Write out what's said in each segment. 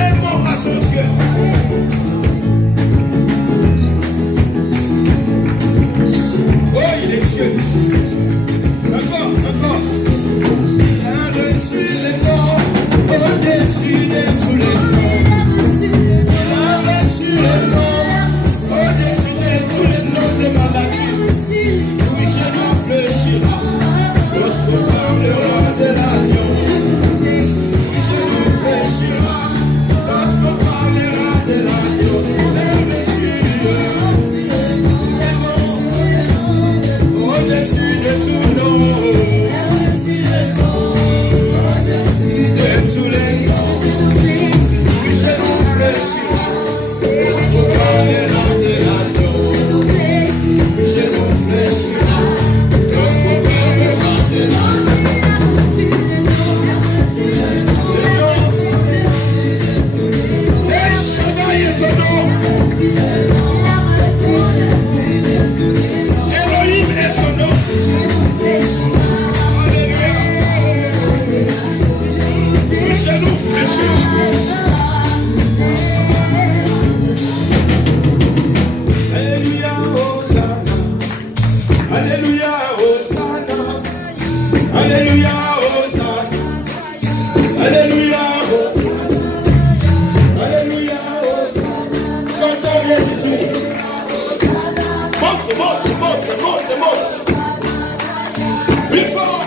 un mot à son Dieu. Oh, il est Dieu. Encore, encore. Ça reçu le nom au-dessus de tous les noms. Ça reçu le nom au-dessus de tous les noms de maladie. Tout genou fléchira lorsqu'on parlera de l'agneau. Tout genou fléchira lorsqu'on parlera de l'agneau. Au-dessus de tout nom, de tous les noms, tout genou fléchira lorsqu'on parlera de l'agneau. Tout genou fléchira lorsqu'on parlera de l'agneau. Et Shaddai est son nom. Elohim est son nom. Alléluia. Tout genou fléchira. Alléluia, Hosanna. Alléluia, Hosanna. Alléluia, Hosanna. Alléluia, Hosanna. Alléluia, Hosanna. Chantons bien Jésus. Monte, monte, monte, monte, monte. Plus fort.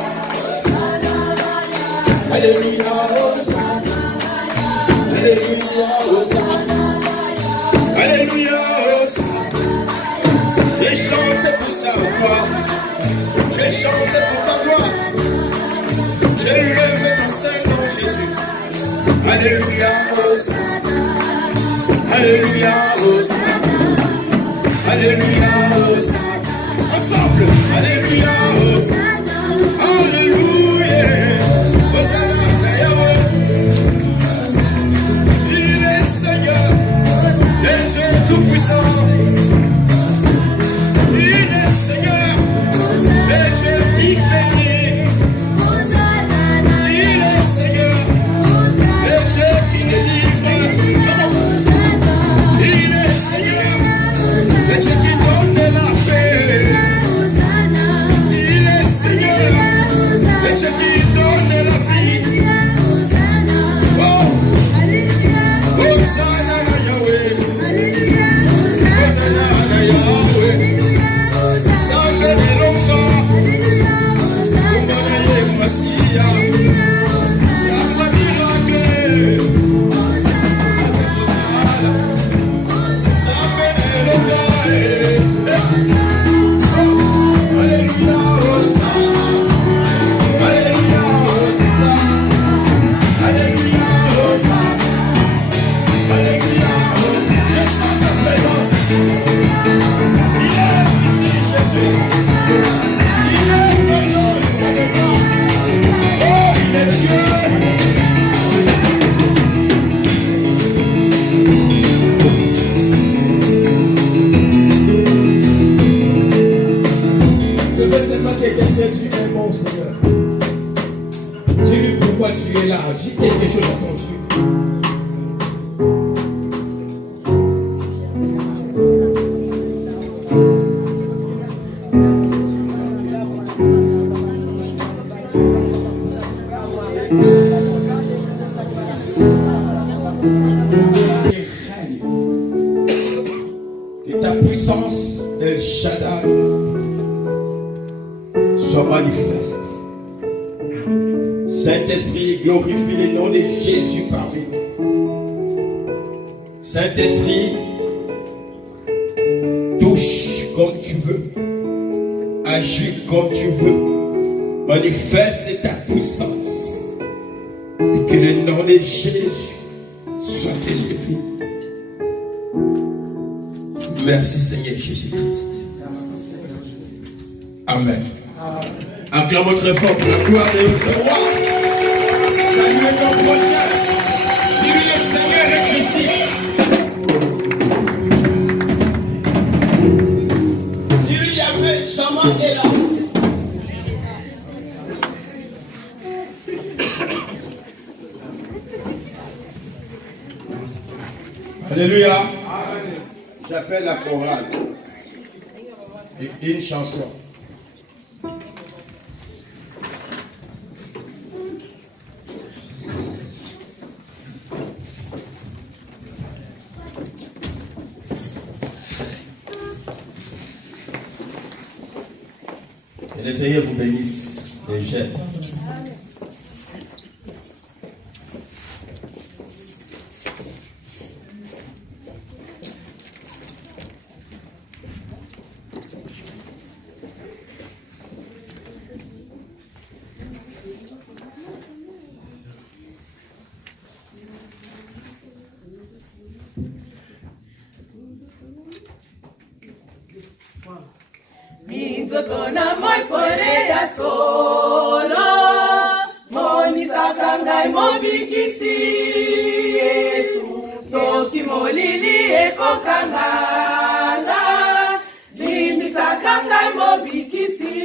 Alléluia, Hosanna. Alléluia, Hosanna. Alléluia, Hosanna. J'ai chanté pour sa gloire. J'ai chanté pour ta gloire. J'ai levé ton Saint-Nom, Jésus. Alléluia, Hosanna. Alléluia, Hosanna. Alléluia, Hosanna. Ensemble. Alléluia, Hosanna. Alléluia. Hosanna, Yahweh. Il est Seigneur. Le Dieu Tout-Puissant. Il est Seigneur. Le Dieu qui bénit. Il est Seigneur. Le Dieu qui délivre. Il est Seigneur. Le Dieu qui donne la paix. Il est Seigneur. Le Dieu qui donne la vie. Oh, Hosanna na Yahweh. Hosanna na Yahweh. Zambe ni longa. Kumana ye Masia. Yamba miracle. Azekuzala. Zambe ni longa. Alléluia, Hosanna. Alléluia, Hosanna. Alléluia, Hosanna. Alléluia, Hosanna. Je sens sa présence ici. Il est ici, Jésus. Il est présent, le roi des rois. Oh, il est Dieu. Je veux seulement que quelqu'un dise un mot, Seigneur. Dis-lui pourquoi tu es là. Dis quelque chose à ton Dieu. Que ta puissance, El Shaddai, soit manifeste. Saint-Esprit, glorifie le nom de Jésus parmi nous. Saint-Esprit, touche comme tu veux, agis comme tu veux, manifeste ta puissance et que le nom de Jésus soit élevé. Merci Seigneur Jésus-Christ. Amen. Acclamons très fort pour la gloire de notre roi. Saluez ton prochain. Si lui est Seigneur est ici. Si lui y avait, Chama est là. Alléluia. J'appelle la chorale. Et une chanson. Et le Seigneur vous bénisse et j'aime. Minzotona moi pole ya solo Moni sakanga mobikisi Yesu Soki molili eko kanganga Limbi sakanga mobikisi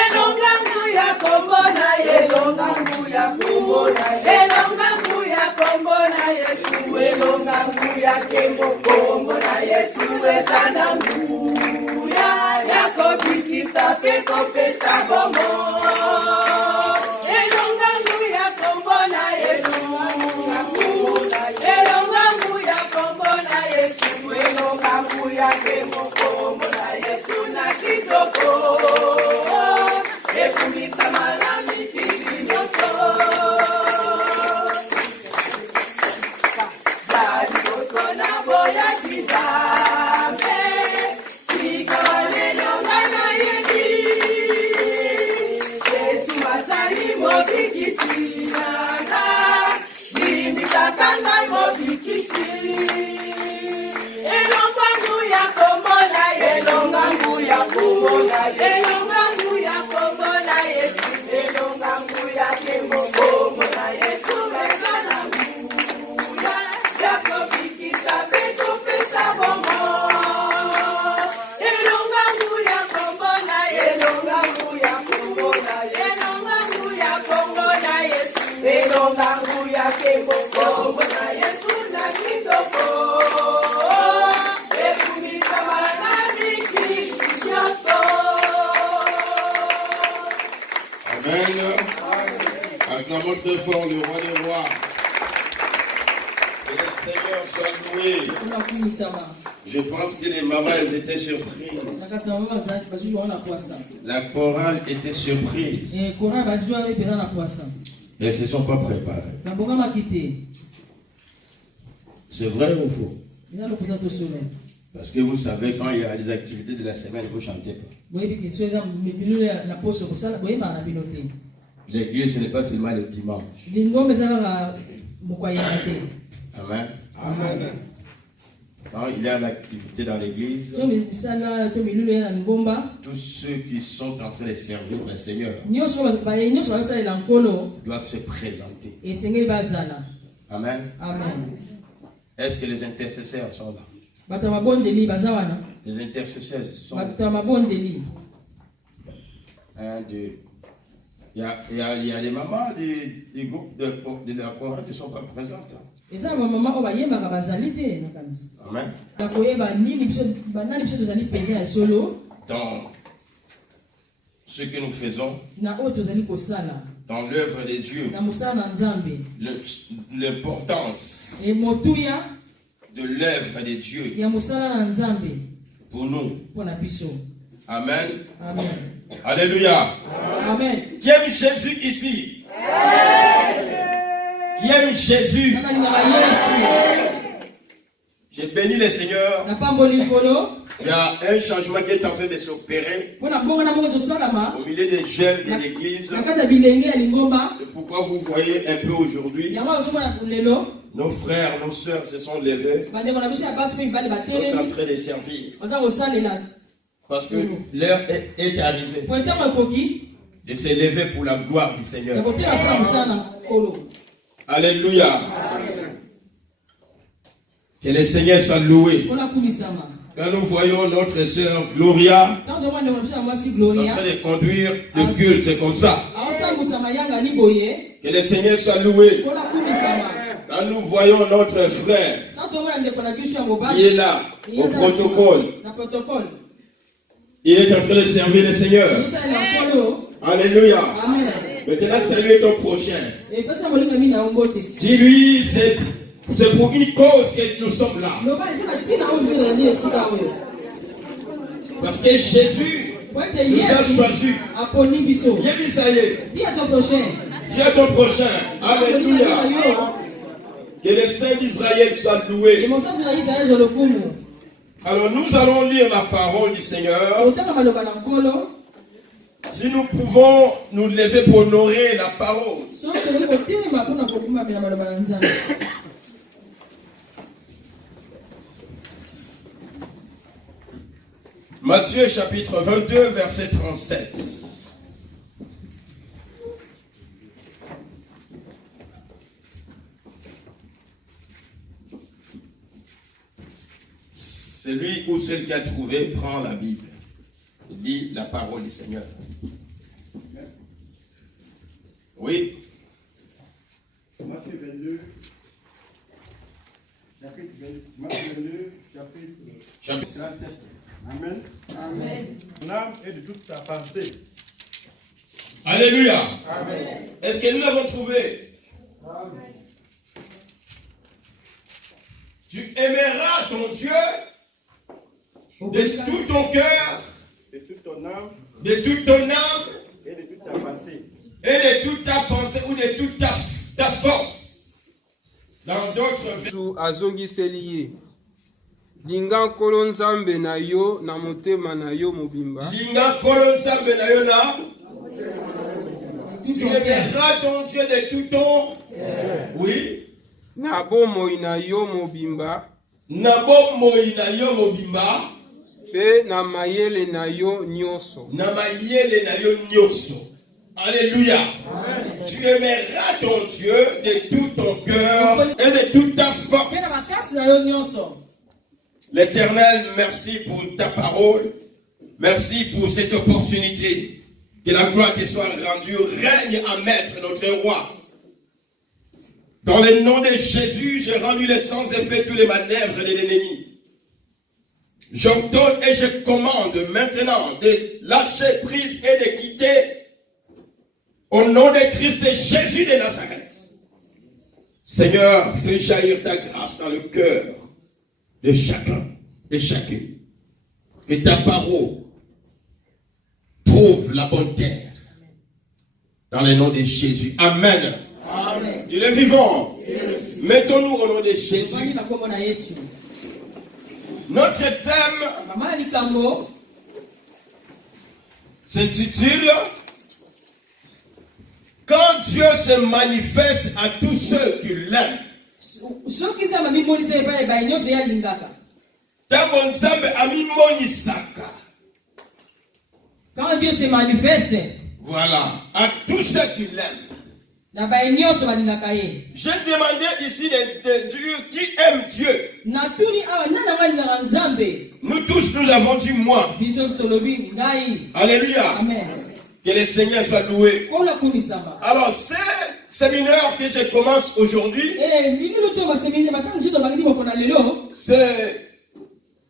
Elongangu ya kombona Elongangu ya kumbona Elongangu ya kombona Yesu Elongangu ya kembo kombona Yesu Esanangu Yakobikisa peko pesa bomo Elongangu ya kombona Elongangu ya kombona Yesu Elongangu ya kemo kombona Yesu na kitoko Ekumisa malami kiri nyoso Dadi koso na boya kizame Amen. Acclamons très fort le roi des rois. Que le Seigneur soit loué. Je pense que les mamans elles étaient surprises. La chorale était surprise. Et elles ne se sont pas préparées. C'est vrai ou faux? Parce que vous savez, quand il y a des activités de la semaine, vous ne chantez pas. L'église, ce n'est pas seulement le dimanche. Amen. Amen. Quand il y a l'activité dans l'église, tous ceux qui sont en train de servir le Seigneur doivent se présenter. Amen. Amen. Est-ce que les intercesseurs sont là? Les intercesseurs sont là. Un, deux. Il y a les mamans du groupe de la chorale qui ne sont pas présentes. Amen. Dans ce que nous faisons, dans l'œuvre de Dieu, l'importance de l'œuvre de Dieu pour nous. Amen. Amen. Alléluia. Amen. Qui aime Jésus ici? Qui aime Jésus? J'ai béni le Seigneur. Il y a un changement qui est en train de s'opérer au milieu des jeunes de l'église. C'est pourquoi vous voyez un peu aujourd'hui, nos frères, nos soeurs se sont levés. Ils sont en train de servir. Parce que l'heure est arrivée de se lever pour la gloire du Seigneur. Alléluia. Que le Seigneur soit loué. Quand nous voyons notre sœur Gloria en train de conduire le culte comme ça, que le Seigneur soit loué. Quand Quand nous voyons notre frère, il est là, au protocole. Il est en train de servir le Seigneur. Alléluia. Maintenant, saluez ton prochain. Dis-lui, c'est pour une cause que nous sommes là. Parce que Jésus nous a choisis. Dis à ton prochain. Alléluia. Que le Saint d'Israël soit loué. Alors nous allons lire la parole du Seigneur. Si nous pouvons nous lever pour honorer la parole. Matthieu chapitre 22 verset 37. Celui ou celle qui a trouvé prend la Bible. Il lit la parole du Seigneur. Oui. Matthieu 22, chapitre 37. Amen. Amen. Ton âme et de toute ta pensée. Alléluia. Amen. Est-ce que nous l'avons trouvé? Amen. Tu aimeras ton Dieu de tout ton cœur, De toute ton âme de toute ton âme et de toute ta pensée. et de toute ta pensée ou de toute ta force. Dans d'autres Yesu azongiseli ye linga nkolo nzambe na yo na motema na yo mobimba Linga kolo nzambe na yo na. Tu aimeras ton Dieu de tout ton. Oui. na bomoi na yo mobimba Na bomoi na yo mobimba. mpe na mayele na yo nyonso. Na mayele na yo nyonso. Alléluia. Tu aimeras ton Dieu de tout ton cœur et de toute ta force. L'Éternel, merci pour ta parole. Merci pour cette opportunité. Que la gloire te soit rendue. Règne à maître notre roi. Dans le nom de Jésus, j'ai rendu les sans effet tous les manœuvres de l'ennemi. J'ordonne et je commande maintenant de lâcher prise et de quitter au nom de Christ et Jésus de Nazareth. Seigneur, fais jaillir ta grâce dans le cœur de chacun et chacune. Que ta parole trouve la bonne terre. Dans le nom de Jésus. Amen. Amen. Il est vivant. Mettons-nous au nom de Jésus. Notre thème s'intitule Quand Dieu se manifeste à tous ceux qui l'aiment. Quand Dieu se manifeste, voilà, à tous ceux qui l'aiment. J'ai demandé ici de Dieu qui aime Dieu. Nous tous, nous avons dit moi. Alléluia. Amen. Que le Seigneur soit loué. Alors, ce séminaire que je commence aujourd'hui, c'est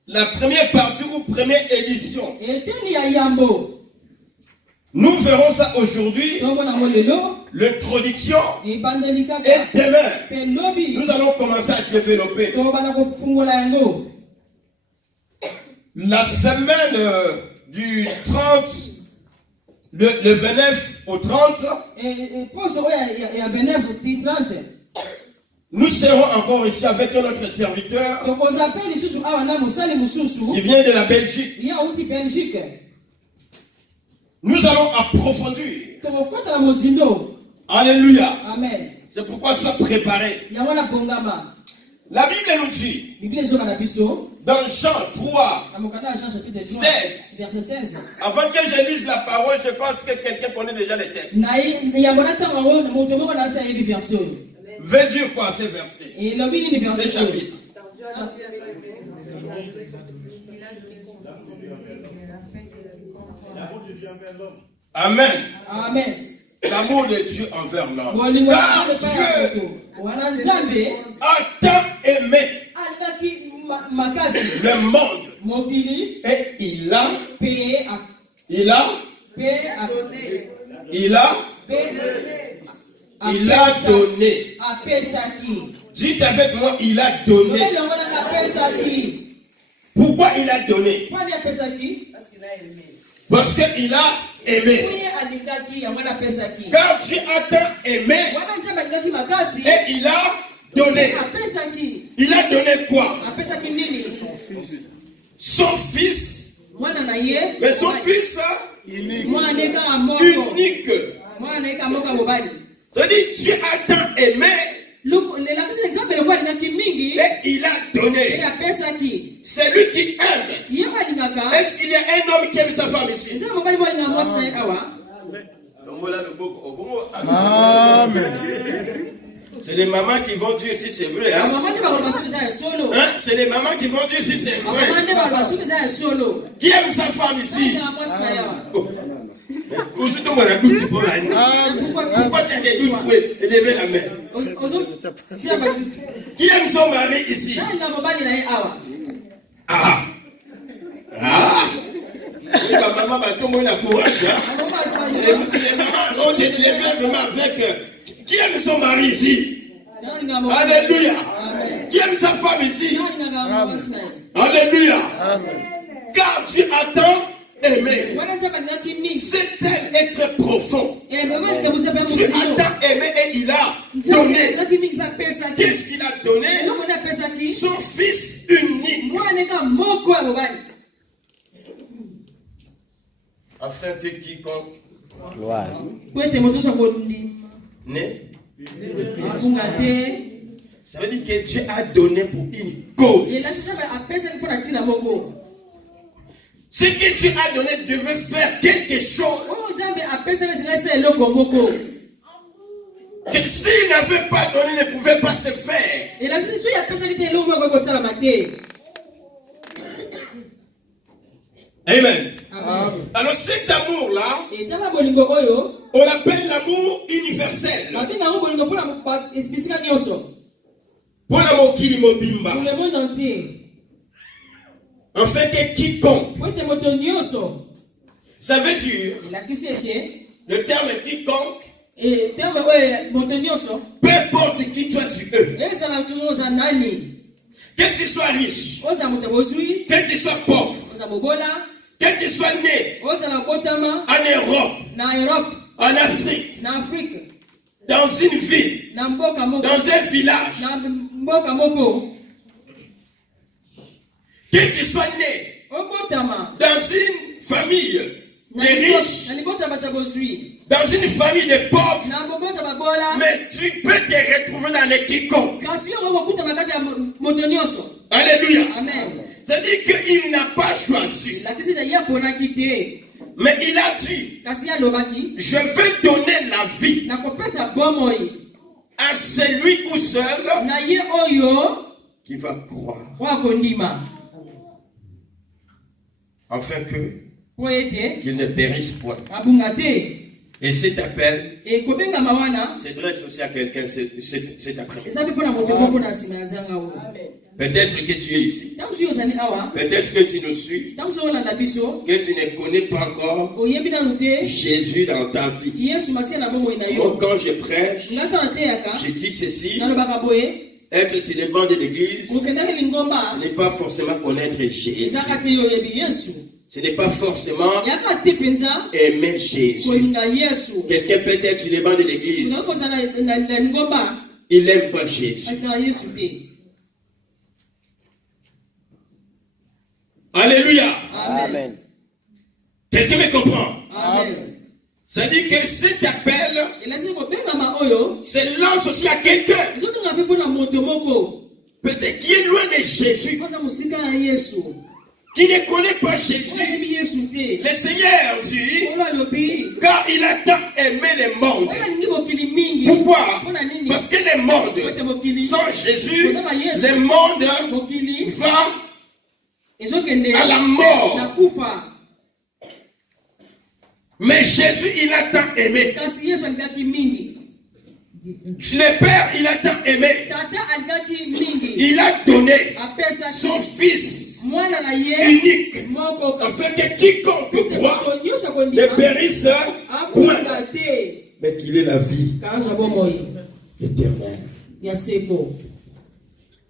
la première partie ou première édition. Nous verrons ça aujourd'hui, l'introduction, et demain, nous allons commencer à développer. La semaine du 30, le 29 au 30, nous serons encore ici avec notre serviteur qui vient de la Belgique. Nous allons approfondir. Alléluia. Amen. C'est pourquoi sois préparé. La Bible nous dit dans Jean 3, 16. Avant que je lise la parole, je pense que quelqu'un connaît déjà les textes. Veut dire quoi ces versets? Ces chapitres. Amen. Amen. l'amour de Dieu envers l'homme. Car Dieu a tant aimé le monde et il a donné. Dites avec moi, il a donné. Pourquoi il a donné? Parce qu'il a aimé. Car Dieu a tant aimé et il a donné. Il a donné quoi? Son fils. Mais son fils unique. C'est-à-dire Dieu a tant aimé et il a donné. C'est lui qui aime. Est-ce qu'il y a un homme qui aime sa femme ici? Amen. C'est les mamans qui vont dire si c'est vrai. Hein? C'est les mamans qui vont dire si c'est vrai. Qui aime sa femme ici? Pourquoi tu as des doutes pour élever la main? Qui aime son mari ici? Maman va tomber la courage. Les mamans ont élevé vraiment avec. Qui aime son mari ici? Alléluia. Qui aime sa femme ici? Alléluia. Car Dieu a tant aimé. Cet aime est très profond. Dieu a tant aimé et il a donné. Qu'est-ce qu'il a donné? Son fils unique. Afin que quiconque né. Ça veut dire que Dieu a donné pour une cause. Ce que Dieu a donné devait faire quelque chose. Que s'il n'avait pas donné, ne pouvait pas se faire. Amen. Alors cet amour-là, on l'appelle l'amour universel. Pour l'amour qui mobimba. En fait, que quiconque. Ça veut dire, le terme quiconque, peu importe qui toi tu es. Que tu sois riche, que tu sois pauvre, que tu sois né en Europe, en Afrique, dans une ville, dans un village, que tu sois né dans une famille de riches, dans une famille de pauvres, mais tu peux te retrouver dans les quiconques. Alléluia. C'est-à-dire qu'il n'a pas choisi, mais il a dit, je vais donner la vie à celui ou seul qui va croire, afin qu'il ne périsse point. Et cet appel s'adresse aussi à quelqu'un cet après-midi. Peut-être que tu es ici. Peut-être que tu nous suis. Que tu ne connais pas encore Jésus dans ta vie. Donc quand je prêche, je dis ceci. Être sur les bancs de l'église, ce n'est pas forcément connaître Jésus. Ce n'est pas forcément aimer Jésus. Quelqu'un peut être sur les bancs de l'église. Il n'aime pas Jésus. Alléluia. Amen. Quelqu'un me comprend? Amen. Ça dit que cet appel se lance aussi à quelqu'un. Peut-être qui est loin de Jésus, qui ne connaît pas Jésus. Le Seigneur dit, car il a tant aimé le monde. Pourquoi? Parce que le monde, sans Jésus, le monde va à la mort. Mais Jésus, il a tant aimé. Le Père, il a tant aimé. Il a donné son Fils unique, afin que quiconque croit ne périsse point, mais qu'il ait la vie éternelle.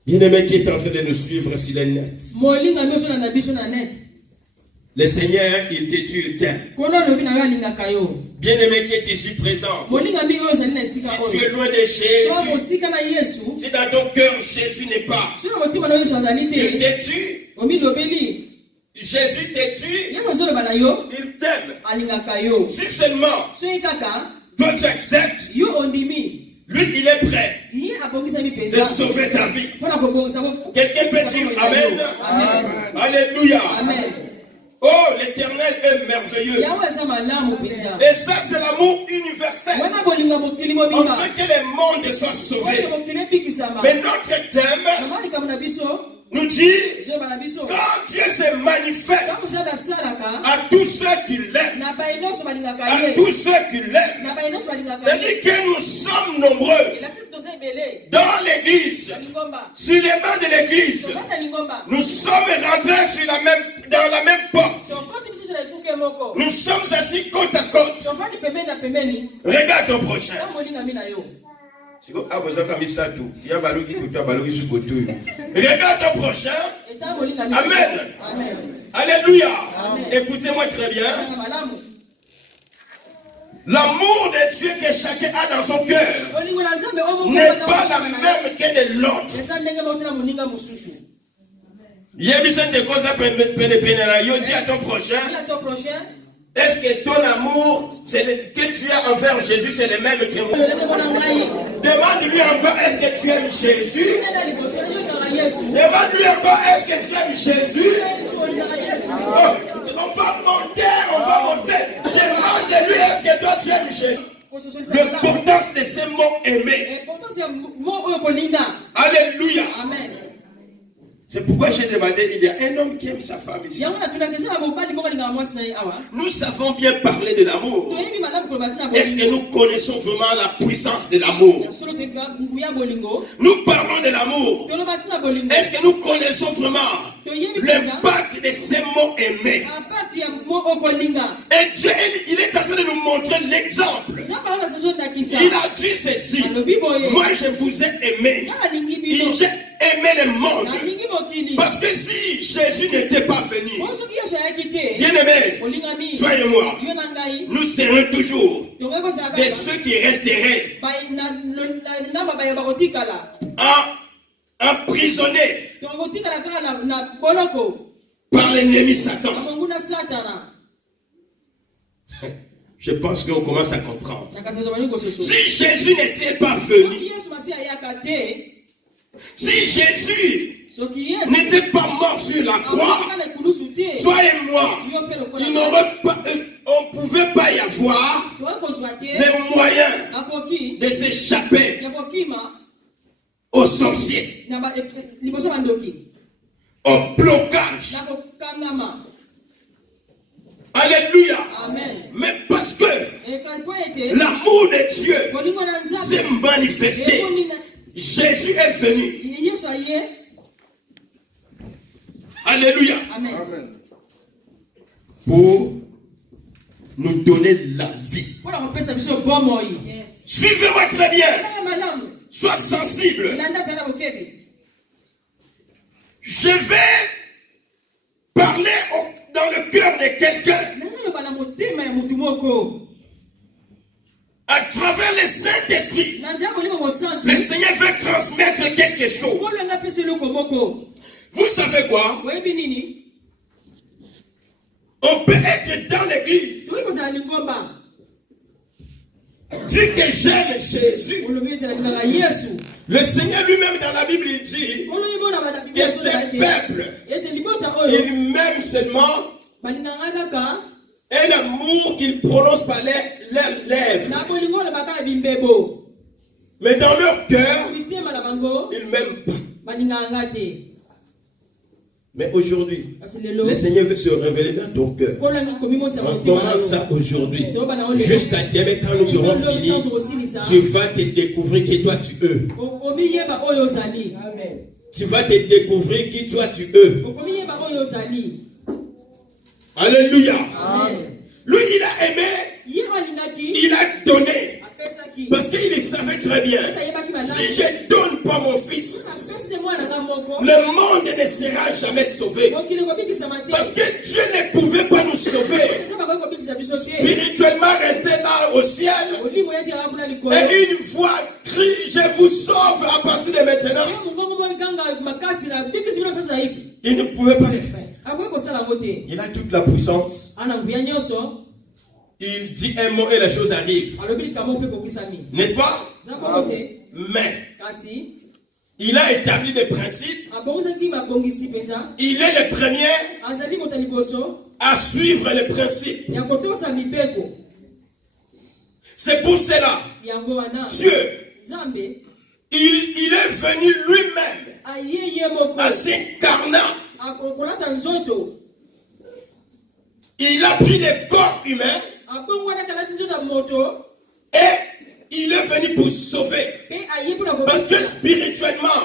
Bien-aimé qui est en train de nous suivre sur le net, le Seigneur, il t'étudie, il t'aime. Bien-aimé qui est ici présent, si tu es loin de Jésus, si dans ton cœur Jésus n'est pas, il t'étudie. Jésus t'étudie, il t'aime. Si seulement toi tu acceptes, lui il est prêt de sauver ta vie. Quelqu'un peut dire Amen. Alléluia. Oh, l'Éternel est merveilleux. Et ça, c'est l'amour universel. Afin que le monde soit sauvé. Mais notre thème nous dit, quand Dieu se manifeste à tous ceux qui l'aiment, à tous ceux qui l'aiment, c'est-à-dire que nous sommes nombreux dans l'église, sur les mains de l'église. Nous sommes rentrés dans la même porte. Nous sommes assis côte à côte. Regarde ton prochain. Regarde ton prochain. Amen. Alléluia. Écoutez-moi très bien. L'amour de Dieu que chacun a dans son cœur n'est pas la même que de l'autre. Il y a des choses à dire à ton prochain. Est-ce que ton amour que tu as envers Jésus, c'est le même que moi? Demande-lui encore, est-ce que tu aimes Jésus? Demande-lui encore, est-ce que tu aimes Jésus? Oh, on va monter. Demande-lui, est-ce que toi tu aimes Jésus? L'importance de ces mots aimés. Alléluia. Amen. C'est pourquoi j'ai demandé, il y a un homme qui aime sa femme ici. Nous savons bien parler de l'amour. Est-ce que nous connaissons vraiment la puissance de l'amour? Nous parlons de l'amour. Est-ce que nous connaissons vraiment l'impact de ces mots aimés? Et Dieu, il est en train de nous montrer l'exemple. Il a dit ceci: moi je vous ai aimé. J'ai aimé le monde. Parce que si Jésus n'était pas venu, bien aimé, toi et moi, nous serions toujours de ceux qui resteraient emprisonnés par l'ennemi Satan. Je pense qu'on commence à comprendre. Si Jésus n'était pas venu, si Jésus n'était pas mort sur la croix, toi et moi, on ne pouvait pas y avoir les moyens de s'échapper aux sorciers, au blocage. Alléluia. Amen. Mais parce que l'amour de Dieu s'est manifesté, Jésus est venu. Alléluia. Amen. Pour nous donner la vie. Suivez-moi très bien. Sois sensible. Je vais parler dans le cœur de quelqu'un. À travers le Saint-Esprit, le Seigneur veut transmettre quelque chose. Vous savez quoi? On peut être dans l'église, dire que j'aime Jésus. Le Seigneur lui-même dans la Bible il dit que ce peuple, il m'aime seulement un amour qu'il prononce par leurs lèvres. Mais dans leur cœur, ils ne m'aiment pas. Mais aujourd'hui, le Seigneur veut se révéler dans ton cœur. On commence ça aujourd'hui. Jusqu'à demain, quand nous aurons fini, tu vas te découvrir qui toi tu es. Tu vas te découvrir qui toi tu es. Alléluia. Lui, il a aimé, il a donné. Parce qu'il savait très bien, si je ne donne pas mon fils, le monde ne sera jamais sauvé. Parce que Dieu ne pouvait pas nous sauver. Spirituellement, rester là au ciel. Et une voix crie, je vous sauve à partir de maintenant. Il ne pouvait pas le faire. Il a toute la puissance. Il dit un mot et la chose arrive. N'est-ce pas? Mais il a établi des principes. Il est le premier à suivre les principes. C'est pour cela, Dieu, il est venu lui-même en s'incarnant. Il a pris le corps humain et il est venu pour sauver. Parce que spirituellement,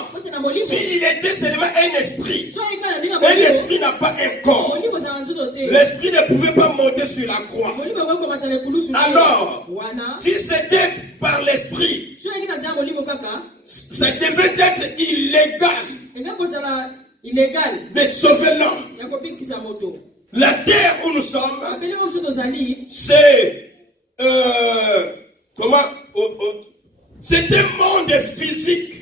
s'il était seulement un esprit n'a pas un corps. L'esprit ne pouvait pas monter sur la croix. Alors, si c'était par l'esprit, ça devait être illégal de sauver l'homme. La terre où nous sommes, c'est c'est un monde physique.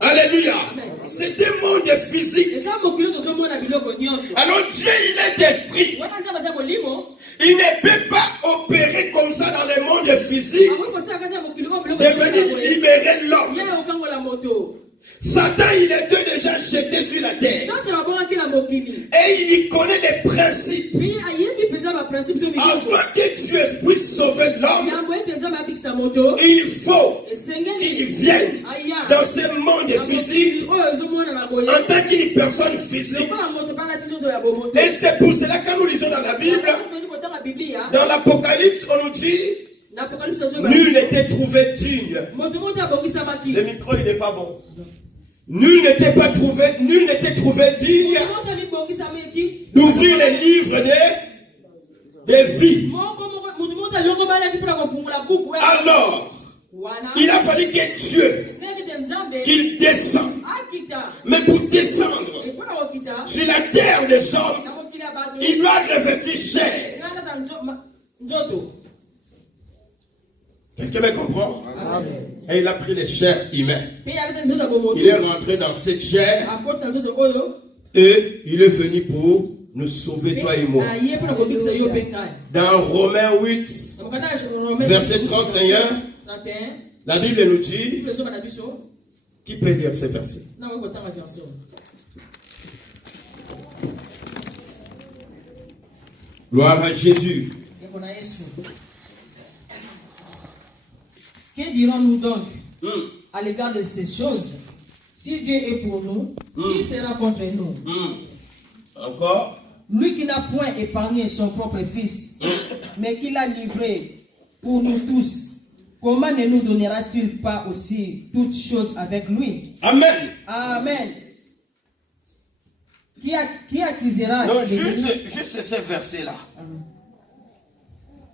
Alléluia. C'est un monde physique. Alors Dieu, il est esprit. Il ne peut pas opérer comme ça dans le monde physique. De venir libérer l'homme. Satan, il était déjà jeté sur la terre. Et il y connaît les principes. Afin que Dieu puisse sauver l'homme, il faut qu'il vienne dans ce monde physique en tant qu'une personne physique. Et c'est pour cela que quand nous lisons dans la Bible, dans l'Apocalypse, on nous dit nul n'était trouvé digne. Le micro, il n'est pas bon. Nul n'était trouvé digne d'ouvrir les livres de vie. Alors, il a fallu que Dieu, qu'il descende. Mais pour descendre sur la terre des hommes, il doit revêtir chair. Quelqu'un me comprend? Amen. Et il a pris les chairs humaines. Il est rentré dans cette chair. Et il est venu pour nous sauver, toi et moi. Dans Romains 8, verset 31, la Bible nous dit, qui peut lire ce verset? Gloire à Jésus. Que dirons-nous donc à l'égard de ces choses? Si Dieu est pour nous, qui sera contre nous? Encore? Lui qui n'a point épargné son propre fils, mais qui l'a livré pour nous tous, comment ne nous donnera-t-il pas aussi toutes choses avec lui? Amen. Amen. Qui accusera? Non, juste ce verset-là.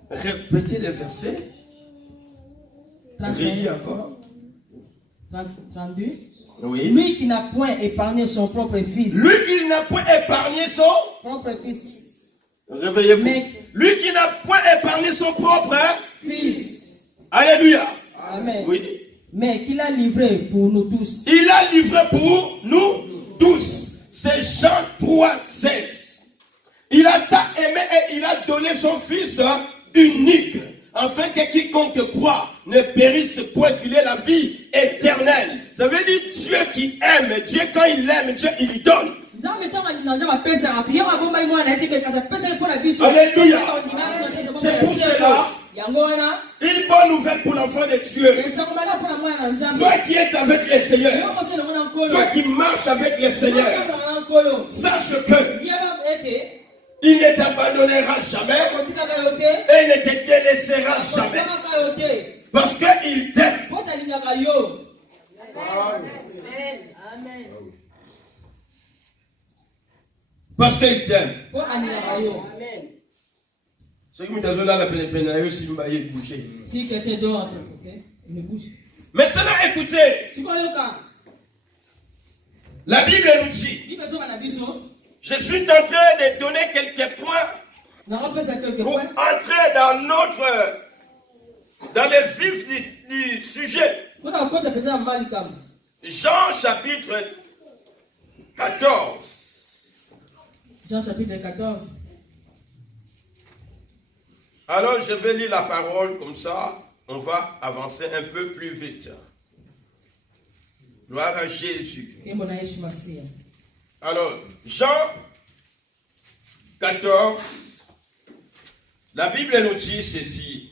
Répétez le verset. Relis encore. 32. Oui. Lui qui n'a point épargné son propre fils. Lui qui n'a point épargné son propre fils. Réveillez-vous. Lui qui n'a point épargné son propre fils. Alléluia. Amen. Oui. Mais qu'il a livré pour nous tous. Il a livré pour nous tous. C'est Jean 3, 16. Il a tant aimé et il a donné son fils unique, afin que quiconque croit ne périsse point, qu'il ait la vie éternelle. Ça veut dire Dieu qui aime. Dieu, quand il aime, Dieu, il lui donne. Alléluia. C'est pour cela, Une bonne nouvelle pour l'enfant de Dieu. Toi qui es avec le Seigneur, toi qui marches avec le Seigneur, sache que il ne t'abandonnera jamais et il ne te délaissera jamais. Parce qu'il t'aime. Parce qu'il t'aime. Si quelqu'un dort, ne bouge. Maintenant, écoutez. La Bible nous dit. Je suis en train de donner quelques points pour entrer dans le vif du sujet. Jean chapitre 14. Jean chapitre 14. Alors je vais lire la parole comme ça, on va avancer un peu plus vite. Gloire à Jésus. Alors, Jean 14, la Bible nous dit ceci.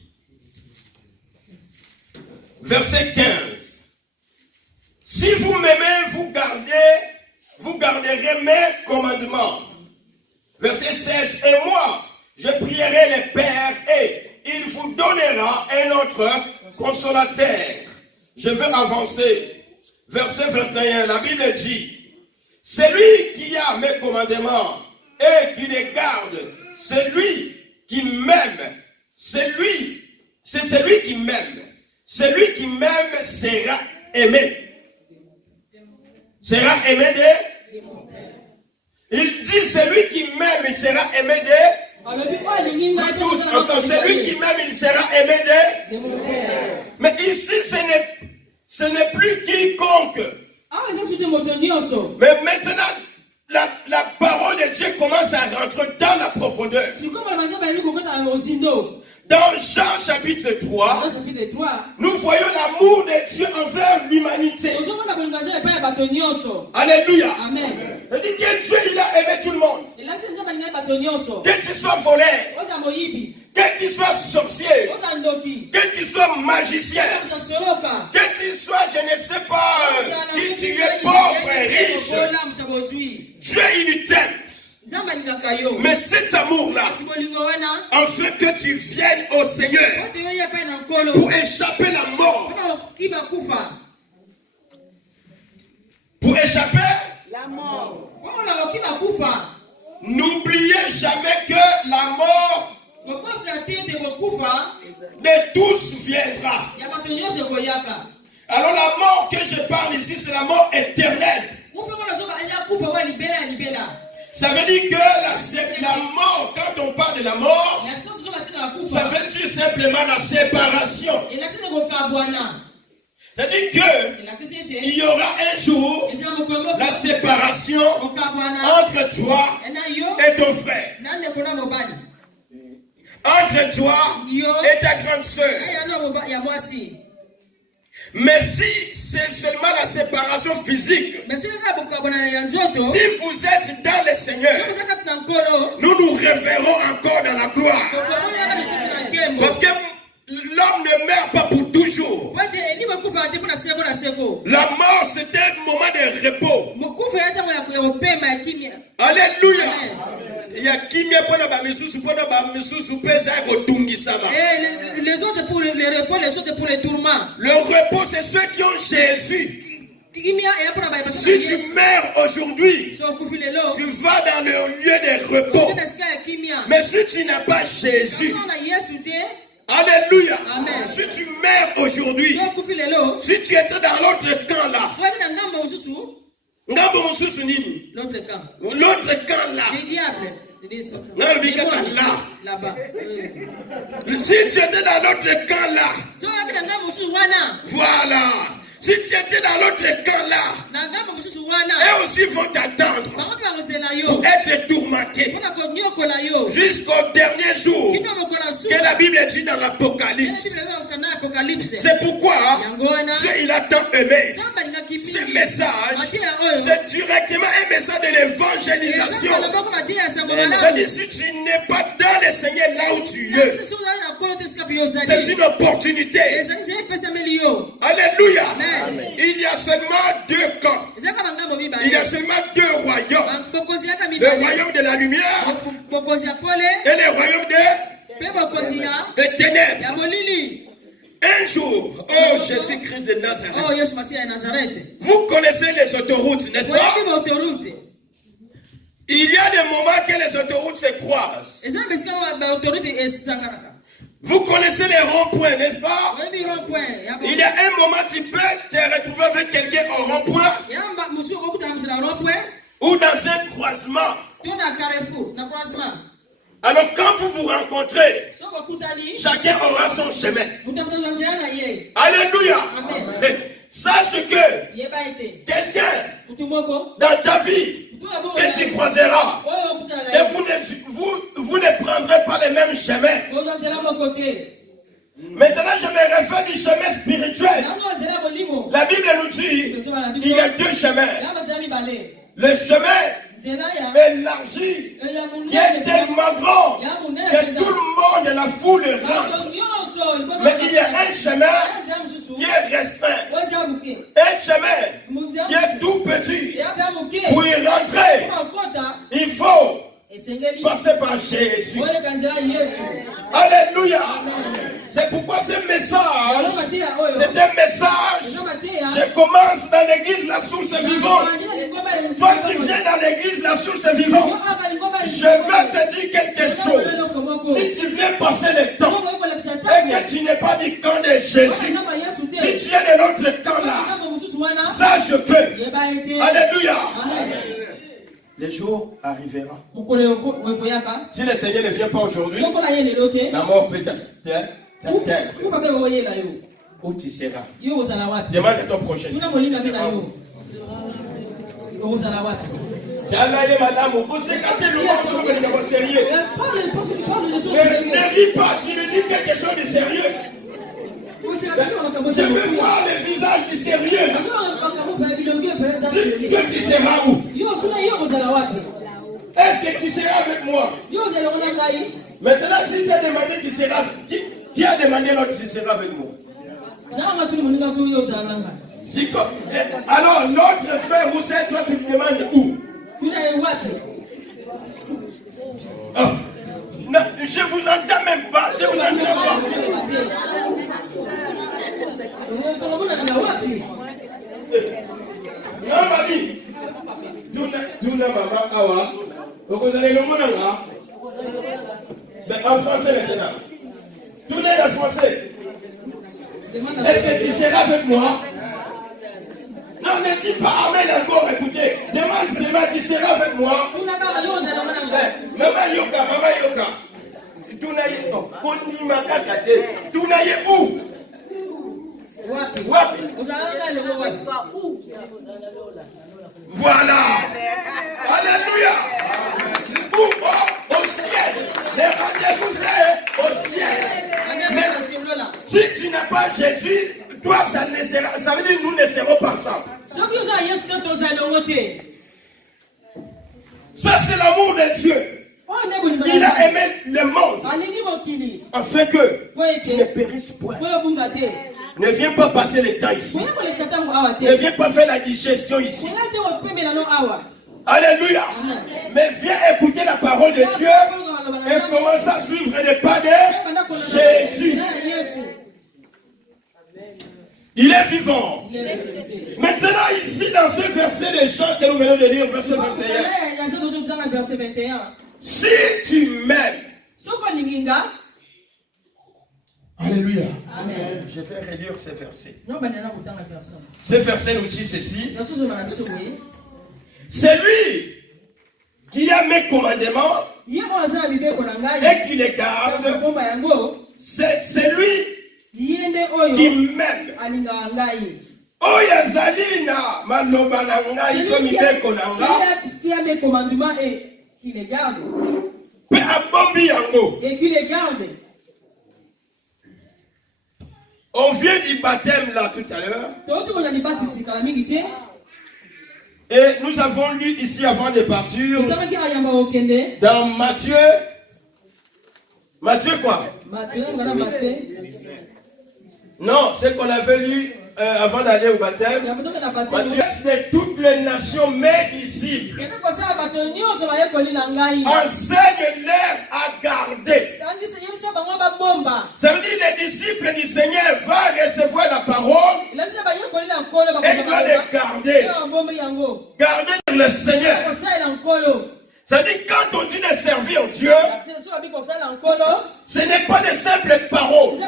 Verset 15. Si vous m'aimez, vous garderez mes commandements. Verset 16. Et moi, je prierai le Père et il vous donnera un autre consolateur. Je veux avancer. Verset 21, la Bible dit. Celui qui a mes commandements et qui les garde, celui qui m'aime, c'est celui qui m'aime. Celui qui m'aime sera aimé. Sera aimé de? Il dit celui qui m'aime, il sera aimé de? Tous ensemble, celui qui m'aime, il sera aimé de? Mais ici, ce n'est plus quiconque. Mais maintenant, la parole de Dieu commence à rentrer dans la profondeur. Dans Jean chapitre 3, nous voyons l'amour de Dieu envers l'humanité. Alléluia. Amen. C'est-à-dire que Dieu, il a aimé tout le monde. Que tu sois voleur, que tu sois sorcier, que tu sois magicien, que tu sois, je ne sais pas, qui tu es pauvre, riche, Dieu, il t'aime. Mais cet amour-là, en fait que tu viennes au Seigneur pour échapper la mort. Pour échapper la mort. N'oubliez jamais que la mort de tous viendra. Alors la mort que je parle ici, c'est la mort éternelle. Ça veut dire que la mort, quand on parle de la mort, ça veut dire simplement la séparation. C'est-à-dire qu'il y aura un jour la séparation entre toi et ton frère. Entre toi et ta grande sœur. Mais si c'est seulement la séparation physique, si vous êtes dans le Seigneur, nous nous reverrons encore dans la gloire. Parce que l'homme ne meurt pas pour toujours. La mort, c'est un moment de repos. Alléluia. Les autres pour les autres pour les tourments. Le repos, c'est ceux qui ont Jésus. Si tu meurs aujourd'hui, tu vas dans le lieu de repos. Mais si tu n'as pas Jésus, alléluia. Amen. Si tu meurs aujourd'hui, si tu étais dans l'autre camp là, l'autre camp là, là-bas. Si tu étais dans l'autre camp là, voilà. Si tu étais dans l'autre camp là, eux aussi vont t'attendre pour être tourmentés jusqu'au dernier jour que la Bible dit dans l'Apocalypse. C'est pourquoi Dieu il a tant aimé. Ce message, c'est directement un message de l'évangélisation. C'est-à-dire, si tu n'es pas dans le Seigneur là où tu es, c'est une opportunité. Alléluia. Amen. Il y a seulement deux camps. Il y a seulement deux royaumes. Le royaume de la lumière et le royaume des ténèbres. Un jour, oh Jésus-Christ de Nazareth, vous connaissez les autoroutes, n'est-ce pas? Il y a des moments que les autoroutes se croisent. Vous connaissez les ronds-points, n'est-ce pas? Il y a un moment, tu peux te retrouver avec quelqu'un au rond-point ou dans un croisement. Alors quand vous vous rencontrez, chacun aura son chemin. Alléluia. Sache que quelqu'un dans ta vie que tu croiseras, et vous ne prendrez pas le même chemin. Maintenant, je me réfère du chemin spirituel. La Bible nous dit qu'il y a deux chemins. Le chemin élargi qui est tellement grand que tout le monde, la foule rentre. Mais il y a un chemin qui est restreint. Un chemin qui est tout petit. Pour y rentrer, il faut passer par Jésus. Alléluia. C'est pourquoi ce message, c'est un message. Je commence dans l'église La Source Vivante. Toi, tu viens dans l'église La Source Vivante. Je vais te dire quelque chose. Si tu viens passer le temps et que tu n'es pas du camp de Jésus, si tu es de l'autre camp là, sache que, alléluia, le jour arrivera. Si le Seigneur ne vient pas aujourd'hui, la mort peut t'atteindre. Où tu seras? Demande ton prochain. Ne ris pas, tu me dis quelque chose de sérieux. Je veux voir le visage du sérieux. Que tu seras où? Est-ce que tu seras avec moi? Maintenant, si tu as demandé tu seras, qui a demandé l'autre tu seras avec moi? Alors, notre frère Roussel, toi tu me demandes où? Oh. Non, je vous entends même pas. Je vous entends pas. Non, mamie. Duna maman awa. Vous allez le monde là. Mais en français maintenant. Tournez en français. Est-ce que tu seras avec moi? Non, ne dis pas amen encore, écoutez. Demande seulement, tu seras avec moi. Maman Yoka. Tunaye où? Voilà. Alléluia. Où? Au ciel. Le rendez-vous c'est au ciel. Mais si tu n'as pas Jésus, toi ça ne sera, ça veut dire nous ne serons pas ensemble. Ça c'est l'amour de Dieu. Il a aimé le monde afin que tu ne périsses point. Ne viens pas passer le temps ici. Ne viens pas faire la digestion ici. Alléluia. Mais viens écouter la parole de Dieu et commence à suivre les pas de Jésus. Il est vivant. Maintenant ici dans ce verset des Jean que nous venons de lire, verset 21. Si tu m'aimes, alléluia. Amen. Je vais relire ces versets. Ce verset nous dit ceci. C'est lui qui a mes commandements et qui les garde. C'est lui qui m'aime. Oya Zalina, maloba na ngai comme ibeko na nga. Celui qui a mes commandements et qui les garde. Pe abombi yango. Et qui les garde. On vient du baptême là tout à l'heure. Et nous avons lu ici avant de partir dans Matthieu. Matthieu quoi? Non, c'est qu'on avait lu avant d'aller au baptême. Matthieu de toutes les nations, mes disciples. Enseigne-leur à garder. Ça veut dire les disciples du Seigneur vont recevoir la parole et doivent les garder. Garder le Seigneur. Ça veut dire quand on dit de servir Dieu, ce n'est pas de simples paroles.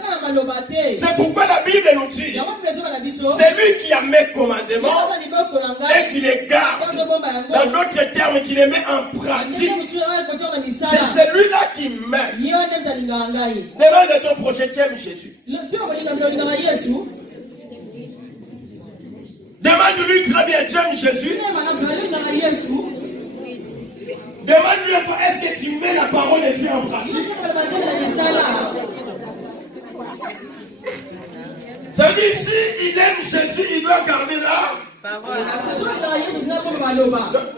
C'est pourquoi la Bible nous dit, c'est lui qui a mes commandements et qui les garde. Dans d'autres termes, qui les met en pratique. C'est celui-là qui m'aime. Demande à ton prochain, tu aimes Jésus. Demande-lui très bien, tu aimes Jésus. Demande-lui est-ce que tu mets la parole de Dieu en pratique. Ça veut dire si il aime Jésus, il doit garder là.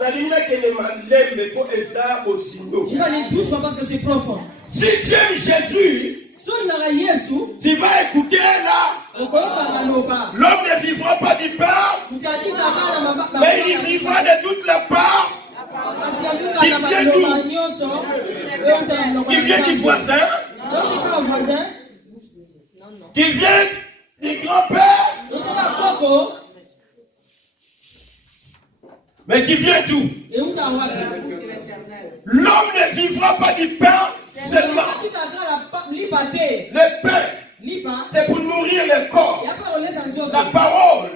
La lumière qui est malade, mais pour ça aussi. Je vais aller doucement parce que c'est profond. Si tu aimes Jésus, tu vas écouter là. L'homme ne vivra pas du pain, mais il vivra de toute la part. Qui vient d'où? Qui vient du voisin? Qui vient du grand-père? Mais qui vient d'où? L'homme ne vivra pas du pain seulement. Le pain, c'est pour nourrir le corps. La parole,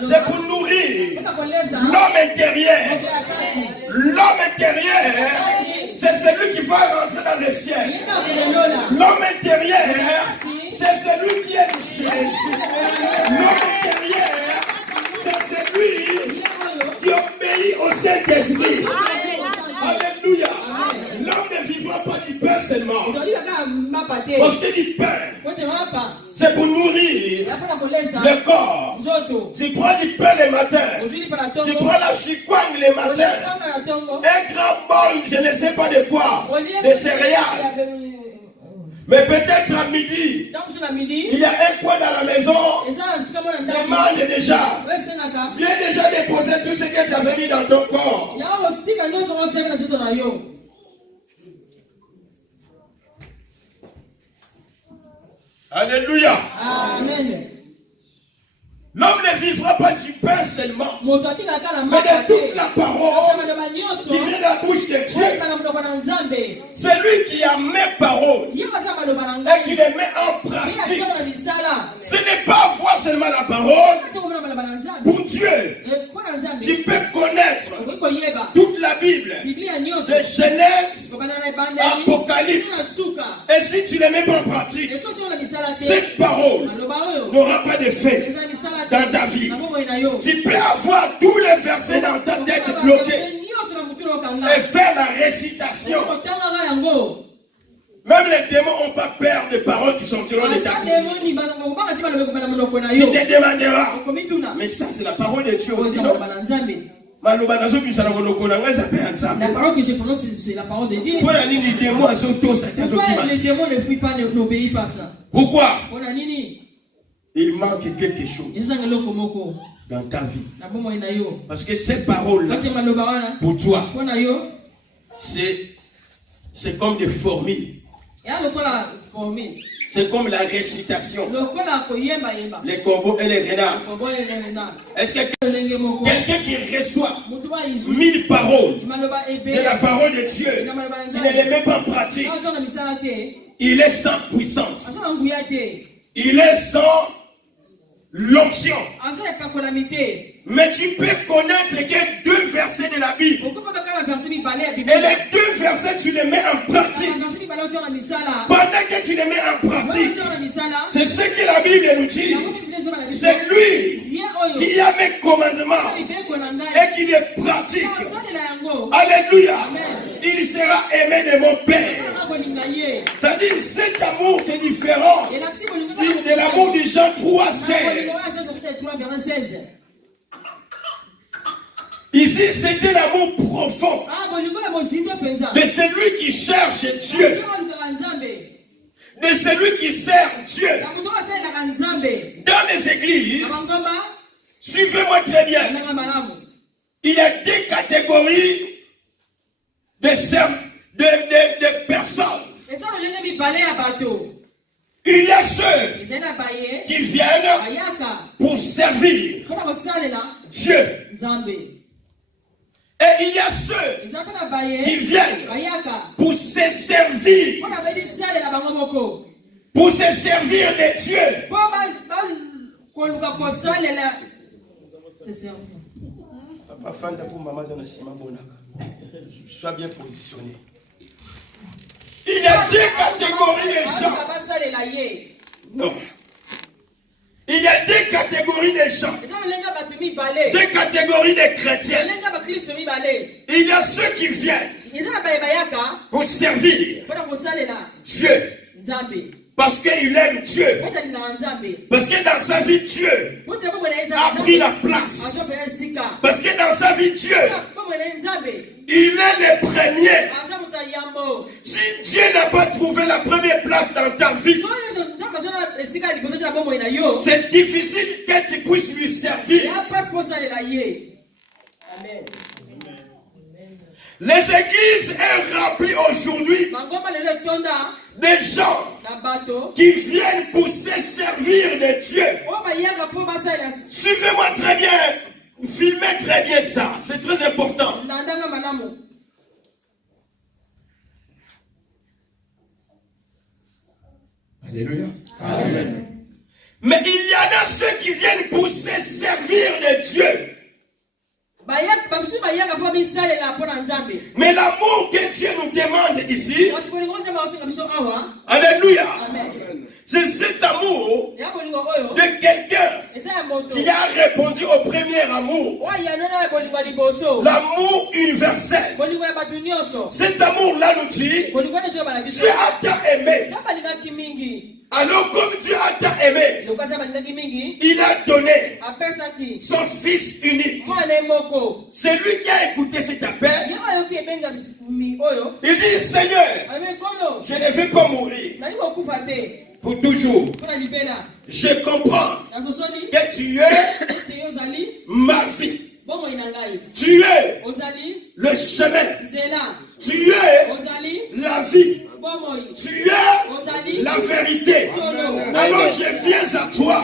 c'est pour nourrir l'homme intérieur. L'homme intérieur, c'est celui qui va rentrer dans le ciel. L'homme intérieur, c'est celui qui est Jésus. L'homme intérieur, c'est celui qui obéit au Saint-Esprit. Alléluia. L'homme ne vivra pas du pain seulement. Parce que du pain, c'est pour nourrir le corps. Tu prends du pain le matin. Tu prends la chikwang le matin. Un grand bol, je ne sais pas de quoi. De céréales. Mais peut-être à midi, il y a un coin dans la maison. Demande déjà. Viens déjà déposer tout ce que tu avais mis dans ton corps. Alléluia. Amen. L'homme ne vivra pas du pain seulement, mais de toute la parole qui vient de la bouche de Dieu. C'est lui qui a mes paroles et qui les met en pratique. Ce n'est pas voir seulement la parole. Pour Dieu, tu peux connaître toute la Bible, de Genèse, Apocalypse. Et si tu ne les mets pas en pratique, cette parole n'aura pas d'effet dans ta vie. Tu peux avoir tous les versets dans ta tête bloqués et faire la récitation. Même les démons n'ont pas peur des paroles qui sortiront de ta bouche. Tu te demanderas, mais ça c'est la parole de Dieu aussi, non? La parole que je prononce, c'est la parole de Dieu. Pourquoi les démons ne fuient pas, n'obéissent pas ça? Pourquoi? Il manque quelque chose dans ta vie. Parce que ces paroles-là, pour toi, c'est comme des formules. C'est comme la récitation. Les corbeaux et les renards. Est-ce que quelqu'un qui reçoit 1000 paroles de la parole de Dieu, qui ne les met pas en pratique, il est sans puissance. Il est sans l'onction. Mais tu peux connaître que 2 versets de la Bible. Et les 2 versets, tu les mets en pratique. Pendant que tu les mets en pratique, c'est ce que la Bible nous dit. C'est lui qui mes commandements et qu'il les pratique, alléluia, il sera aimé de mon Père. C'est-à-dire, cet amour, c'est différent de l'amour de Jean 3,16. Ici, c'était l'amour profond. Mais c'est lui qui cherche Dieu. De celui qui sert Dieu. Dans les églises, suivez-moi très bien, il y a des catégories de personnes. Il y a ceux qui viennent pour servir Dieu. Et il y a ceux qui viennent pour se servir. Pour se servir de Dieu. Sois bien positionné. Il y a deux catégories de gens. Non. Il y a deux catégories de gens. Deux catégories de chrétiens. Il y a ceux qui viennent pour servir Dieu. Parce qu'il aime Dieu. Parce que dans sa vie, Dieu a pris la place. Parce que dans sa vie, Dieu, il est le premier. Si Dieu n'a pas trouvé la première place dans ta vie, c'est difficile que tu puisses lui servir. Amen. Les églises sont remplies aujourd'hui des gens qui viennent pour se servir de Dieu. Suivez-moi très bien, filmez très bien ça, c'est très important. Alléluia. Amen. Mais il y en a ceux qui viennent pour se servir de Dieu. Mais l'amour que Dieu nous demande ici, alléluia, c'est cet amour de quelqu'un qui a répondu au premier amour, l'amour universel. Cet amour-là nous dit, Dieu a tant aimé. Alors comme Dieu a tant aimé, il a donné son Fils unique. C'est lui qui a écouté cet appel. Il dit, Seigneur, je ne vais pas mourir pour toujours. Je comprends que tu es ma vie. Tu es le chemin. Tu es la vie. Tu es la vérité. Alors je viens à toi.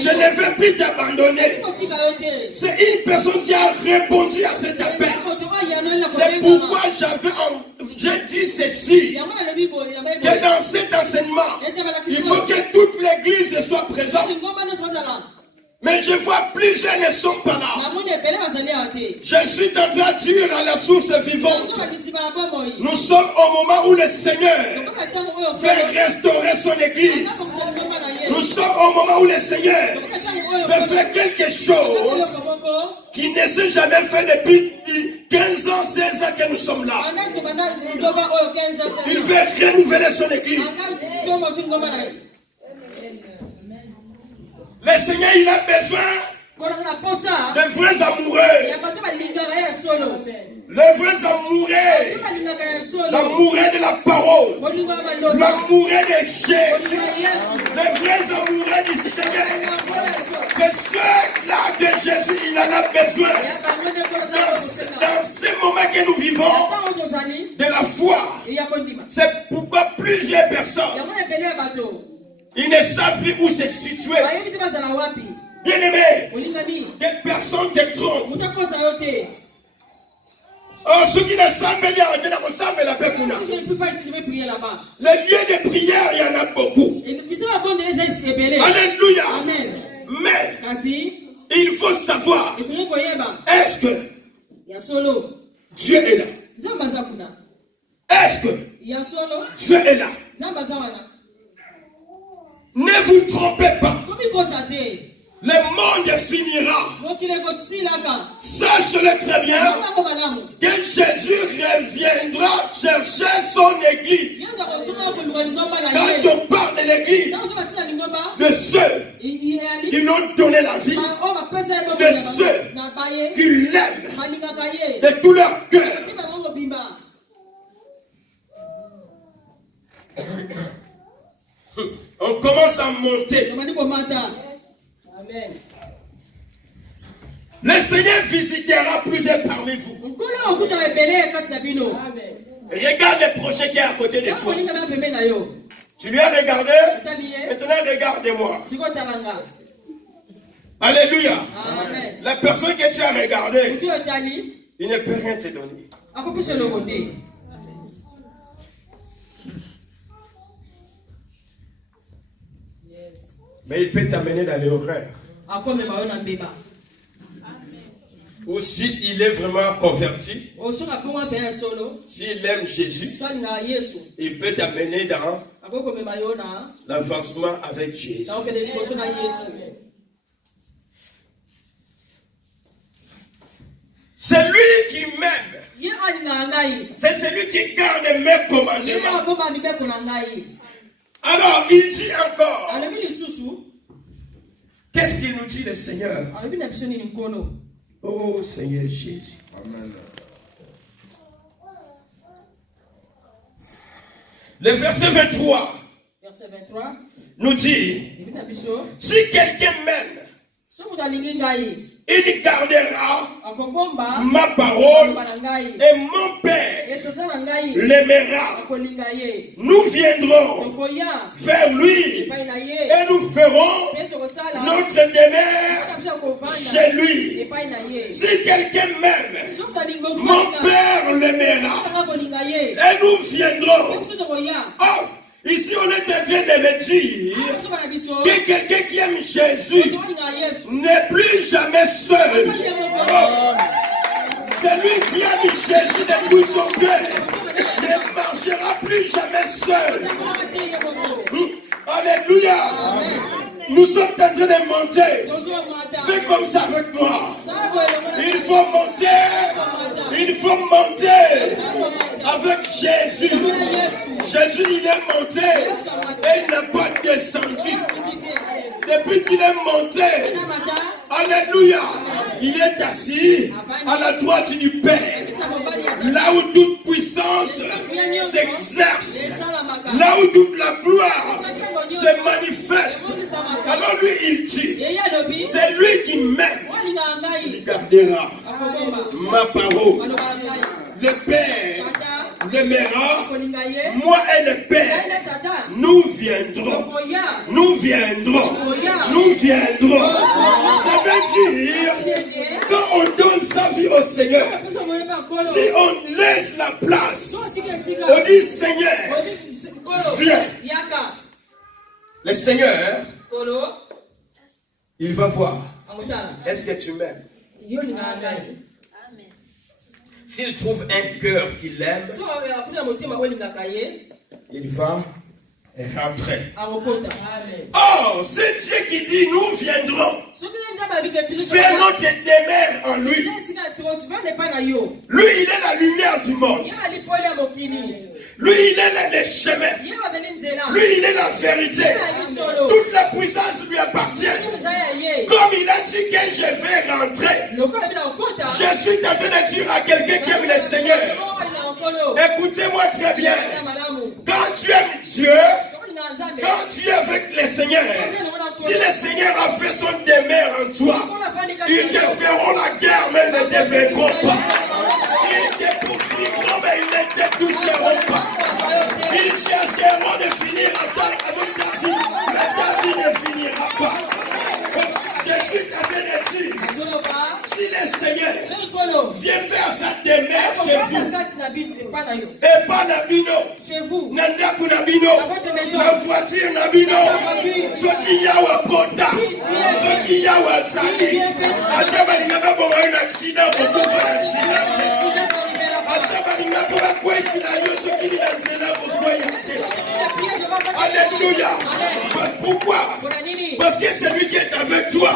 Je ne veux plus t'abandonner. C'est une personne qui a répondu à cet appel. C'est pourquoi j'ai dit ceci. Que dans cet enseignement, il faut que toute l'église soit présente. Mais je vois plusieurs ne sont pas là. Je suis en train de dire à la source vivante. Nous sommes au moment où le Seigneur fait restaurer son église. Nous sommes au moment où le Seigneur fait faire quelque chose qui ne s'est jamais fait depuis 15 ans, 16 ans que nous sommes là. Il veut renouveler son église. Le Seigneur, il a besoin de vrais amoureux. Les vrais amoureux. L'amoureux de la parole. L'amoureux des Jésus. Les vrais amoureux du Seigneur. C'est ceux-là que Jésus, il en a besoin. Dans ce moment que nous vivons, de la foi. C'est pourquoi plusieurs personnes, ils ne savent plus où se situer. Bien-aimé, que personne te trompe. Oh, ceux qui ne savent pas, la paix. Si je ne peux pas ici, je vais prier là-bas. Les lieux de prière, il y en a beaucoup. Alléluia. Amen. Mais il faut savoir, est-ce que Dieu est là? Est-ce que Dieu est là? Ne vous trompez pas. le monde finira. Sache-le très bien que Jésus reviendra chercher son église. Quand on parle de l'église, de ceux qui lui ont donné la vie, de ceux qui l'aiment de tout leur cœur. On commence à monter. Le Seigneur visitera plusieurs parmi vous. Regarde le projet qui est à côté de toi. Tu lui as regardé? Maintenant regarde-moi. Alléluia. Amen. La personne que tu as regardée, il ne peut rien te donner. Mais il peut t'amener dans l'erreur. Ou s'il est vraiment converti, s'il aime Jésus, il peut t'amener dans l'avancement avec Jésus. C'est lui qui m'aime. C'est celui qui garde mes commandements. Alors, il dit encore. Qu'est-ce qu'il nous dit le Seigneur? Oh Seigneur Jésus. Amen. Le verset 23 nous dit, si quelqu'un m'aime, il gardera ma parole et mon Père l'aimera. Nous viendrons vers lui et nous ferons notre demeure chez lui. Si quelqu'un m'aime, mon Père l'aimera et nous viendrons. Oh, ici on est en train de me dire que quelqu'un qui aime Jésus n'est plus jamais seul. Oh. Celui qui aime Jésus de tout son cœur ne marchera plus jamais seul. Alléluia. Nous sommes en train de monter. Fais comme ça avec moi. Il faut monter. Il faut monter avec Jésus. Jésus, il est monté et il n'a pas descendu. Depuis qu'il est monté, alléluia, il est assis à la droite du Père. Là où toute puissance s'exerce, là où toute la gloire se manifeste. Alors lui, il dit, c'est lui qui m'aime. Il gardera ma parole. Le Père l'aimera, moi et le Père, nous viendrons. Nous viendrons. Nous viendrons. Ça veut dire, quand on donne sa vie au Seigneur, si on laisse la place, on dit Seigneur, viens. Le Seigneur, il va voir. Est-ce que tu m'aimes? S'il trouve un cœur qui l'aime, il va rentrer. Oh, c'est Dieu qui dit nous viendrons. C'est notre demeure en lui. Lui, il est la lumière du monde. Lui, il est le chemin. Lui, il est la vérité. Toute la puissance lui appartient. Comme il a dit que je vais rentrer. Je suis en train de dire à quelqu'un qui aime le Seigneur. Écoutez-moi très bien. Quand tu aimes Dieu, quand tu es avec le Seigneur, si le Seigneur a fait son demeure en toi, ils te feront la guerre, mais ne te vaincront pas. Ils te poursuivront, mais ils ne te toucheront pas. Ils chercheront de finir avec ta vie, mais ta vie ne finira pas. Je suis en train de dire, si le Seigneur vient faire sa demeure chez vous, et pas Nabino, Nandaku Nabino, la voiture Nabino, ce qui y a au Kota, ce qui y a au Sali, Ataba n'a pas un accident, pour faire un accident. Ataba n'a pas quoi ici, ce qui est dans pour quoi. Alléluia. Pourquoi? Parce que celui qui est avec toi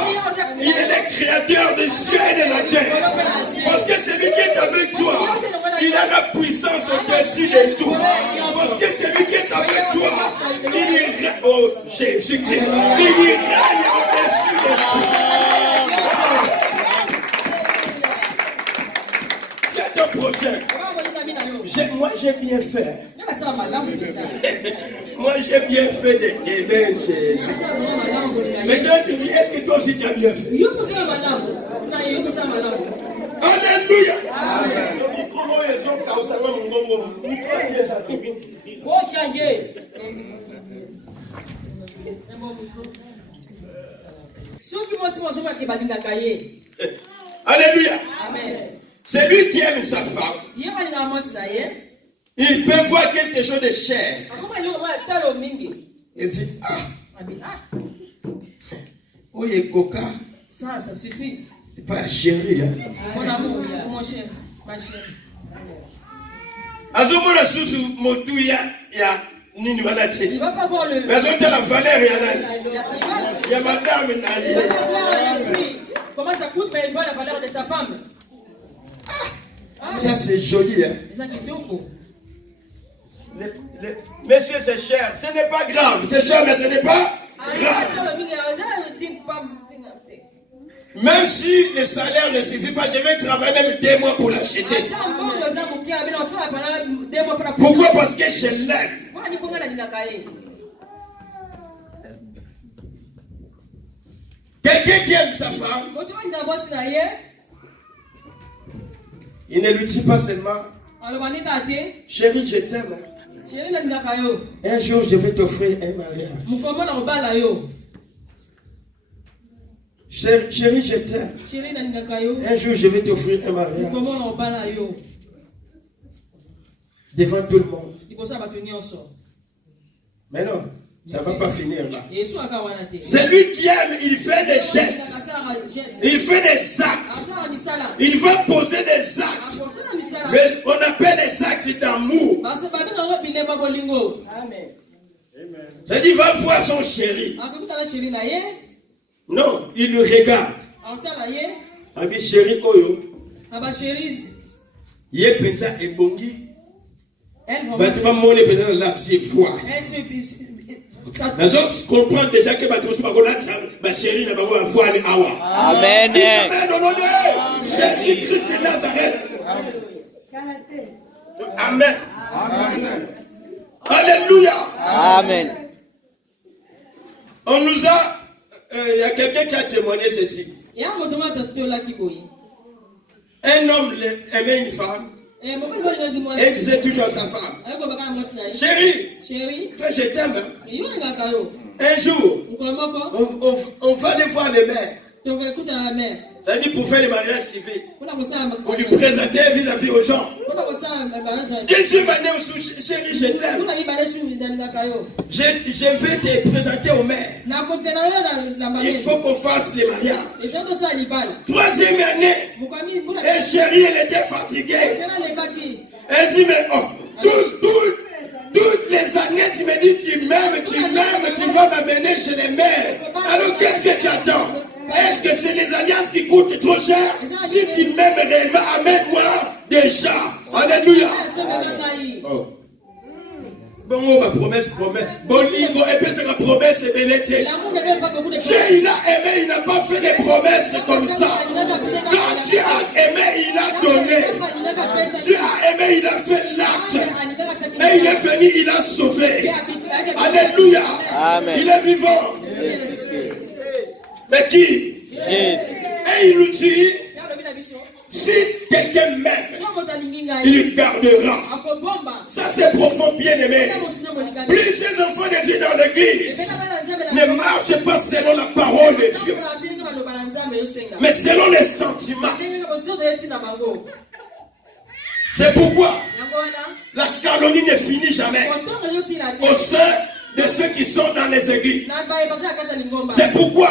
prochain. Moi, j'ai bien fait. Moi, j'ai bien fait d'aimer Jésus. Maintenant, tu dis, est-ce que toi aussi tu as bien fait? Alléluia. Alléluia. C'est lui qui aime sa femme. Il peut voir quelque chose de cher. Il dit, oh, il est coca. Ça suffit. C'est pas chéri. Hein? Mon amour, mon cher, ma chère. Il va pas voir le. Mais la valeur, il y a madame. Comment ça coûte, mais il voit la valeur de sa femme. Ça, c'est joli. Hein? Messieurs, c'est cher. Ce n'est pas grave. C'est cher, mais ce n'est pas grave. Même si le salaire ne suffit pas, je vais travailler même 2 mois pour l'acheter. Pourquoi? Parce que je l'aime. Quelqu'un qui aime sa femme, il ne lui dit pas seulement, chérie, je t'aime. Un jour, je vais t'offrir un mariage. Chérie, je t'aime. Un jour, je vais t'offrir un mariage. Devant tout le monde. Mais non, ça ne va pas finir là. Celui qui aime, il fait des gestes. Il fait des actes. Il va poser des actes. Mais on appelle des actes d'amour. C'est-à-dire, il va voir son chéri. Non, il le regarde. Abi chéri oyo. Yé pensa ebongi. Bâtiment monnaie pendant l'action foi. Les autres comprennent déjà que ma chérie n'a pas foi ni awa. Amen. Amen au nom de Jésus-Christ de Nazareth. Amen. Alléluia. Amen. On nous a il y a quelqu'un qui a témoigné ceci. Un homme aimait une femme et disait toujours à sa femme, chérie, toi je t'aime. Un jour, on va aller voir les mères. Ça veut dire pour faire le mariage civil, pour lui présenter vis-à-vis aux gens. Dieu m'a dit, chérie, je t'aime. Je vais te présenter aux mères. Il faut qu'on fasse le mariage. 3e année, et chérie, elle était fatiguée. Elle dit, mais toutes les années, tu me dis, tu m'aimes, tu vas m'amener chez les mères. Alors qu'est-ce que tu attends? Est-ce que c'est les alliances qui coûtent trop cher? Si tu m'aimes réellement, amène-moi déjà. Alléluia. Bon, ma promesse. Bon, et puis c'est la promesse, c'est l'été. Dieu, il a aimé, il n'a pas fait des promesses comme ça. Quand Dieu a aimé, il a donné. Dieu a aimé, il a fait l'acte. Et il est venu, il a sauvé. Alléluia. Amen. Il est vivant. Mais qui? Jésus. Et il nous dit, si quelqu'un m'aime, il gardera. Ça c'est profond, bien aimé. Plusieurs enfants de Dieu dans l'église ne marchent pas selon la parole de Dieu, mais selon les sentiments. C'est pourquoi la calomnie ne finit jamais au sein de ceux qui sont dans les églises. C'est pourquoi,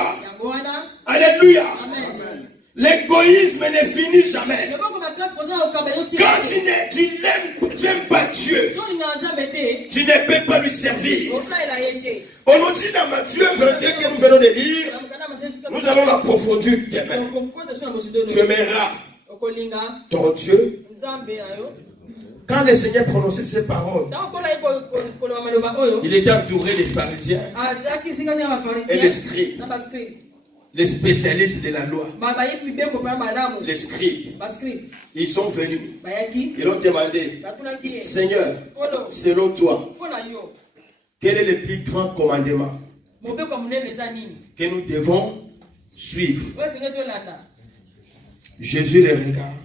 alléluia, l'égoïsme ne finit jamais. Quand tu n'aimes pas Dieu, tu ne peux pas lui servir. On nous dit dans Matthieu 22 que nous venons de lire, nous allons l'approfondir demain. Tu aimeras ton Dieu. Quand le Seigneur prononçait ces paroles, il était entouré des pharisiens et des scribes. les spécialistes de la loi, les scribes, ils sont venus. Ils ont demandé, Seigneur, selon toi, quel est le plus grand commandement que nous devons suivre? Jésus les regarde.